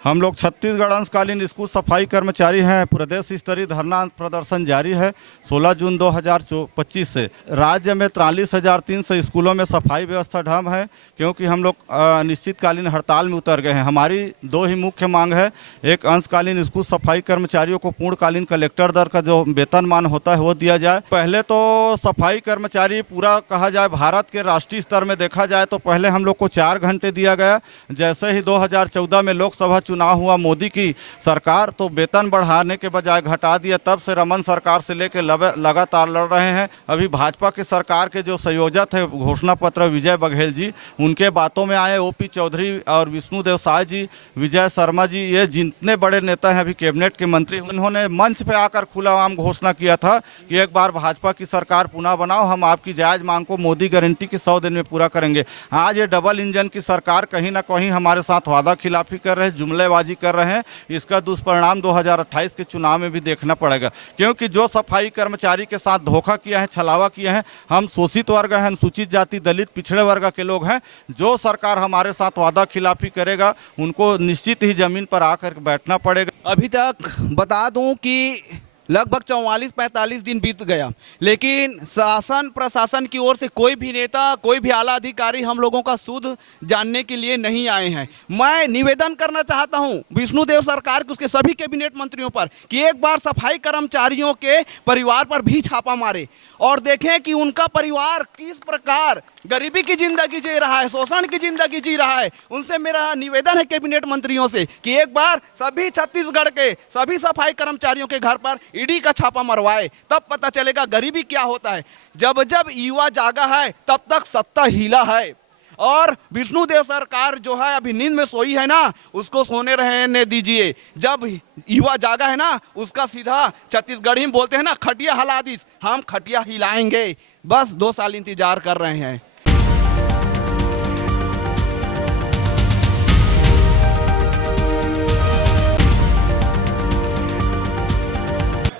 हम लोग छत्तीसगढ़ अंशकालीन स्कूल सफाई कर्मचारी हैं। प्रदेश स्तरीय धरना प्रदर्शन जारी है 16 जून 2025 से। राज्य में 43,300 स्कूलों में सफाई व्यवस्था ढम है, क्योंकि हम लोग अनिश्चितकालीन हड़ताल में उतर गए हैं। हमारी दो ही मुख्य मांग है, एक अंशकालीन स्कूल सफाई कर्मचारियों को पूर्णकालीन कलेक्टर दर का जो वेतनमान होता है वो दिया जाए। पहले तो सफाई कर्मचारी पूरा कहा जाए भारत के राष्ट्रीय स्तर में देखा जाए तो पहले हम लोग को 4 घंटे दिया गया। जैसे ही 2014 में लोकसभा चुनाव हुआ मोदी की सरकार, तो वेतन बढ़ाने के बजाय घटा दिया। तब से रमन सरकार से लेकर लगातार लड़ रहे हैं। अभी भाजपा की सरकार के जो संयोजक है घोषणा पत्र विजय बघेल जी, उनके बातों में आए ओपी चौधरी और विष्णुदेव साय जी, विजय शर्मा जी, ये जितने बड़े नेता हैं अभी कैबिनेट के मंत्री, उन्होंने मंच पे आकर खुलाआम घोषणा किया था कि एक बार भाजपा की सरकार पुनः बनाओ, हम आपकी जायज मांग को मोदी गारंटी के 100 दिन में पूरा करेंगे। आज ये डबल इंजन की सरकार कहीं ना कहीं हमारे साथ वादा खिलाफी कर रहे हैं, जुमलेबाजी कर रहे हैं। इसका दुष्परिणाम 2028 के चुनाव में भी देखना पड़ेगा, क्योंकि जो सफाई कर्मचारी के साथ धोखा किया है, छलावा किया है, हम शोषित वर्ग हैं, अनुसूचित जाति, दलित, पिछड़े वर्ग के लोग हैं। जो सरकार हमारे साथ वादा खिलाफी करेगा उनको निश्चित ही जमीन पर आकर बैठना पड़ेगा। अभी तक बता दूं कि लगभग 44-45 दिन बीत गया, लेकिन शासन प्रशासन की ओर से कोई भी नेता, कोई भी आला अधिकारी हम लोगों का सुध जानने के लिए नहीं आए हैं। मैं निवेदन करना चाहता हूं विष्णुदेव सरकार के, उसके सभी कैबिनेट मंत्रियों पर, कि एक बार सफाई कर्मचारियों के परिवार पर भी छापा मारे और देखें कि उनका परिवार किस प्रकार गरीबी की जिंदगी जी रहा है, शोषण की जिंदगी जी रहा है। उनसे मेरा निवेदन है कैबिनेट मंत्रियों से कि एक बार सभी छत्तीसगढ़ के सभी सफाई कर्मचारियों के घर पर ईडी का छापा मरवाए, तब पता चलेगा गरीबी क्या होता है। जब जब युवा जागा है तब तक सत्ता हिला है। और विष्णुदेव सरकार जो है अभी नींद में सोई है ना, उसको सोने रहने दीजिए। जब युवा जागा है ना, उसका सीधा छत्तीसगढ़ी में बोलते हैं ना, खटिया हिला दीस, हम खटिया हिलाएंगे। बस 2 साल इंतजार कर रहे हैं।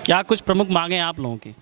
क्या कुछ प्रमुख मांगे हैं आप लोगों की?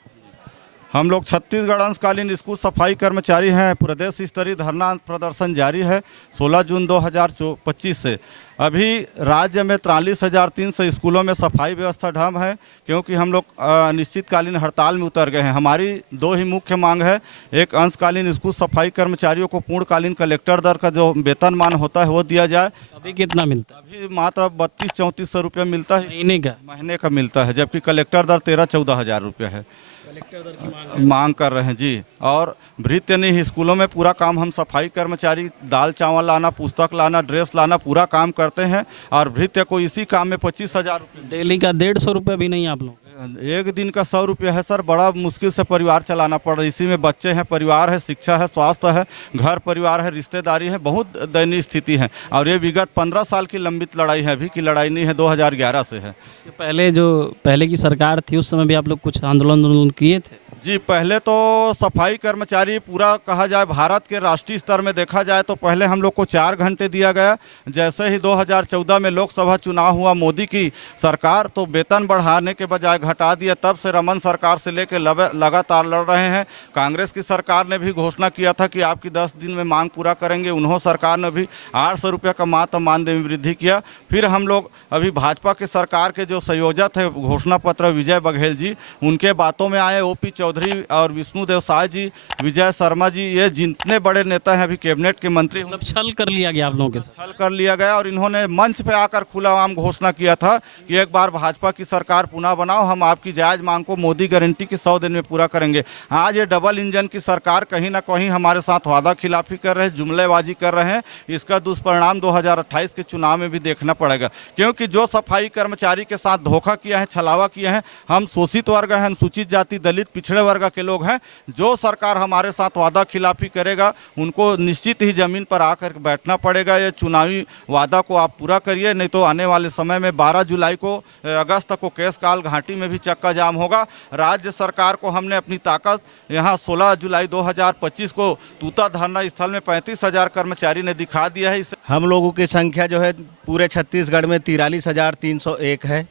हम लोग छत्तीसगढ़ अंशकालीन स्कूल सफाई कर्मचारी हैं। प्रदेश स्तरीय धरना प्रदर्शन जारी है 16 जून 2025 से। अभी राज्य में 43,300 स्कूलों में सफाई व्यवस्था ढम है, क्योंकि हम लोग अनिश्चितकालीन हड़ताल में उतर गए हैं। हमारी दो ही मुख्य मांग है, एक अंशकालीन स्कूल सफाई कर्मचारियों को पूर्णकालीन कलेक्टर दर का जो वेतनमान होता है वो दिया जाए। अभी कितना मिलता है? अभी मात्र 32-3400 रुपये मिलता है, महीने का मिलता है, जबकि कलेक्टर दर 13-14 हज़ार रुपये है। कलेक्टर दर की मांग कर रहे हैं जी। और भृत्य नहीं, स्कूलों में पूरा काम हम सफाई कर्मचारी दाल चावल लाना, पुस्तक लाना, ड्रेस लाना, पूरा काम करते हैं। और भृत्य को इसी काम में 25,000 रुपये, डेली का 150 रुपये भी नहीं आप लोग? एक दिन का 100 रुपये है सर। बड़ा मुश्किल से परिवार चलाना पड़ रहा है। इसी में बच्चे हैं, परिवार है, शिक्षा है, स्वास्थ्य है, घर परिवार है, रिश्तेदारी है। बहुत दयनीय स्थिति है। और ये विगत 15 साल की लंबित लड़ाई है, अभी की लड़ाई नहीं है, 2011 से है। पहले की सरकार थी उस समय भी आप लोग कुछ आंदोलन किए थे? जी, पहले तो सफाई कर्मचारी पूरा कहा जाए भारत के राष्ट्रीय स्तर में देखा जाए तो पहले हम लोग को 4 घंटे दिया गया। जैसे ही 2014 में लोकसभा चुनाव हुआ मोदी की सरकार, तो वेतन बढ़ाने के बजाय घटा दिया। तब से रमन सरकार से लेकर लगातार लड़ रहे हैं। कांग्रेस की सरकार ने भी घोषणा किया था कि आपकी 10 दिन में मांग पूरा करेंगे। उन्होंने सरकार ने भी 800 रुपये का मात्र मानदेय में वृद्धि किया। फिर हम लोग अभी भाजपा की सरकार के जो संयोजक है घोषणा पत्र विजय बघेल जी, उनके बातों में आए ओपी चौधरी और विष्णुदेव साय जी, विजय शर्मा जी, ये जितने बड़े नेता हैं अभी कैबिनेट के मंत्री, मतलब छल कर लिया गया आप लोगों के साथ? छल कर लिया गया। और इन्होंने मंच पे आकर खुलाआम घोषणा किया था कि एक बार भाजपा की सरकार पुनः बनाओ, हम आपकी जायज मांग को मोदी गारंटी के 100 दिन में पूरा करेंगे। आज ये डबल इंजन की सरकार कहीं ना कहीं हमारे साथ वादा खिलाफी कर रहे हैं, जुमलेबाजी कर रहे हैं। इसका दुष्परिणाम 2028 के चुनाव में भी देखना पड़ेगा, क्योंकि जो सफाई कर्मचारी के साथ धोखा किया है, छलावा किया है, हम शोषित वर्ग हैं, अनुसूचित जाति, दलित, पिछड़े वर्ग के लोग हैं। जो सरकार हमारे साथ वादा खिलाफी करेगा उनको निश्चित ही जमीन पर आकर बैठना पड़ेगा। ये चुनावी वादा को आप पूरा करिए, नहीं तो आने वाले समय में 12 जुलाई को, अगस्त को केशकाल घाटी में भी चक्का जाम होगा। राज्य सरकार को हमने अपनी ताकत यहाँ 16 जुलाई 2025 को तूता धरना स्थल में 35,000 कर्मचारी ने दिखा दिया है। हम लोगों की संख्या जो है पूरे छत्तीसगढ़ में 43,301 है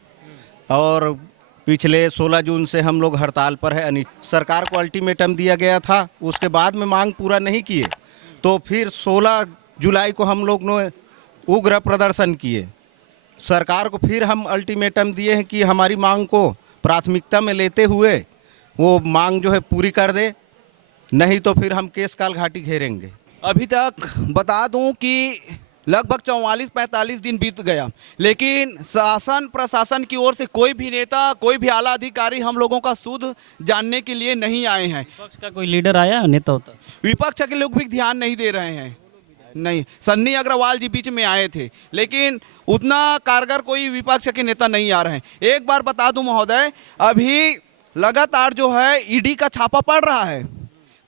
और पिछले 16 जून से हम लोग हड़ताल पर है। सरकार को अल्टीमेटम दिया गया था, उसके बाद में मांग पूरा नहीं किए, तो फिर 16 जुलाई को हम लोग ने उग्र प्रदर्शन किए सरकार को फिर हम अल्टीमेटम दिए हैं कि हमारी मांग को प्राथमिकता में लेते हुए वो मांग जो है पूरी कर दे, नहीं तो फिर हम केसकाल घाटी घेरेंगे। अभी तक बता दूं कि लगभग 44-45 दिन बीत गया, लेकिन शासन प्रशासन की ओर से कोई भी नेता, कोई भी आला अधिकारी हम लोगों का सुध जानने के लिए नहीं आए हैं। विपक्ष का कोई लीडर आया, नेता होता? विपक्ष के लोग भी ध्यान नहीं दे रहे हैं। नहीं, सन्नी अग्रवाल जी बीच में आए थे, लेकिन उतना कारगर कोई विपक्ष के नेता नहीं आ रहे हैं। एक बार बता दूं महोदय, अभी लगातार जो है ईडी का छापा पड़ रहा है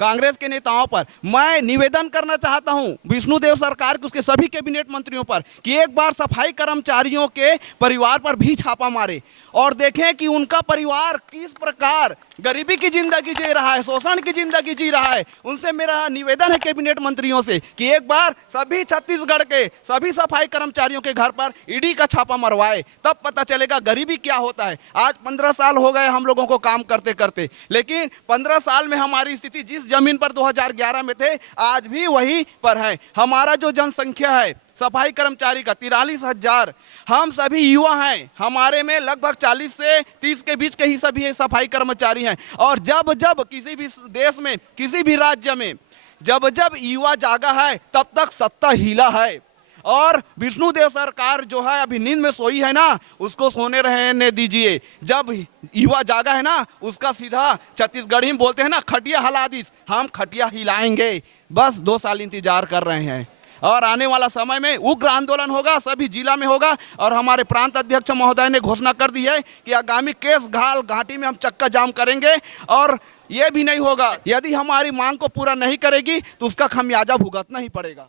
कांग्रेस के नेताओं पर। मैं निवेदन करना चाहता हूं विष्णुदेव सरकार के, उसके सभी कैबिनेट मंत्रियों पर कि एक बार सफाई कर्मचारियों के परिवार पर भी छापा मारे और देखें कि उनका परिवार किस प्रकार गरीबी की जिंदगी जी रहा है, शोषण की जिंदगी जी रहा है। उनसे मेरा निवेदन है कैबिनेट मंत्रियों से कि एक बार सभी छत्तीसगढ़ के सभी सफाई कर्मचारियों के घर पर ईडी का छापा मरवाए, तब पता चलेगा गरीबी क्या होता है। आज 15 साल हो गए हम लोगों को काम करते करते, लेकिन 15 साल में हमारी स्थिति जिस जमीन पर 2011 में थे आज भी वही पर है। हमारा जो जनसंख्या है सफाई कर्मचारी का 43,000, हम सभी युवा हैं, हमारे में लगभग 40 से 30 के बीच के ही सभी सफाई कर्मचारी हैं। और जब जब किसी भी देश में, किसी भी राज्य में जब जब युवा जागा है तब तक सत्ता हिला है। और विष्णुदेव सरकार जो है अभी नींद में सोई है ना, उसको सोने रहने दीजिए। जब युवा जागा है ना, उसका सीधा छत्तीसगढ़ी में बोलते हैं ना, खटिया हिला दीस, हम खटिया हिलाएंगे। बस 2 साल इंतजार कर रहे हैं और आने वाला समय में उग्र आंदोलन होगा, सभी जिला में होगा। और हमारे प्रांत अध्यक्ष महोदय ने घोषणा कर दी है कि आगामी केसकाल घाटी में हम चक्का जाम करेंगे। और ये भी नहीं होगा, यदि हमारी मांग को पूरा नहीं करेगी तो उसका खमियाजा भुगतना ही पड़ेगा।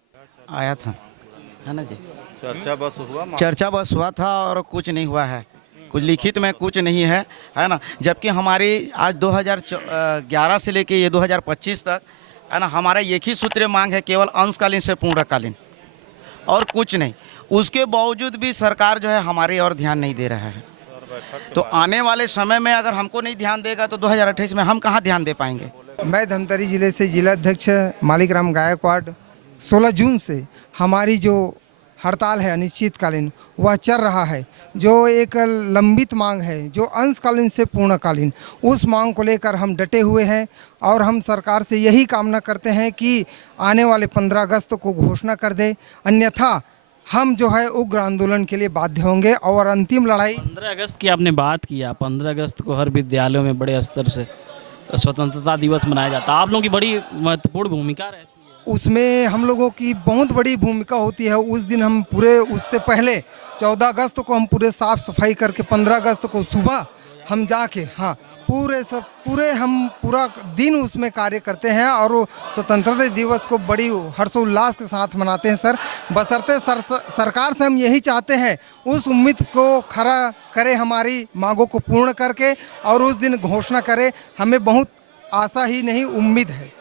आया था, है ना जी? चर्चा बस हुआ था और कुछ नहीं हुआ है, कुछ लिखित में कुछ नहीं है, है ना? जबकि हमारी आज 2011 से लेके ये 2025 तक, है ना, हमारा एक ही सूत्र मांग है, केवल अंशकालीन से पूर्णकालीन, और कुछ नहीं। उसके बावजूद भी सरकार जो है हमारी ओर ध्यान नहीं दे रहा है। तो आने वाले समय में अगर हमको नहीं ध्यान देगा तो 2028 में हम कहाँ ध्यान दे पाएंगे। मैं धमतरी जिले से जिला अध्यक्ष मालिक राम गायकवाड़। 16 जून से हमारी जो हड़ताल है अनिश्चितकालीन वह चल रहा है। जो एक लंबित मांग है, जो अंशकालीन से पूर्णकालीन, उस मांग को लेकर हम डटे हुए हैं और हम सरकार से यही कामना करते हैं कि आने वाले 15 अगस्त को घोषणा कर दे, अन्यथा हम जो है उग्र आंदोलन के लिए बाध्य होंगे। और अंतिम लड़ाई 15 अगस्त की आपने बात किया, 15 अगस्त को हर विद्यालयों में बड़े स्तर से स्वतंत्रता दिवस मनाया जाता है, आप लोगों की बड़ी महत्वपूर्ण भूमिका रहती है उसमें। हम लोगों की बहुत बड़ी भूमिका होती है। उस दिन हम पूरे, उससे पहले 14 अगस्त को हम पूरे साफ सफाई करके 15 अगस्त को सुबह हम जाके, हाँ, हम पूरा दिन उसमें कार्य करते हैं और स्वतंत्रता दिवस को बड़ी हर्षोल्लास के साथ मनाते हैं सर। बशर्ते सरकार से हम यही चाहते हैं उस उम्मीद को खरा करे, हमारी मांगों को पूर्ण करके, और उस दिन घोषणा करे। हमें बहुत आशा ही नहीं, उम्मीद है।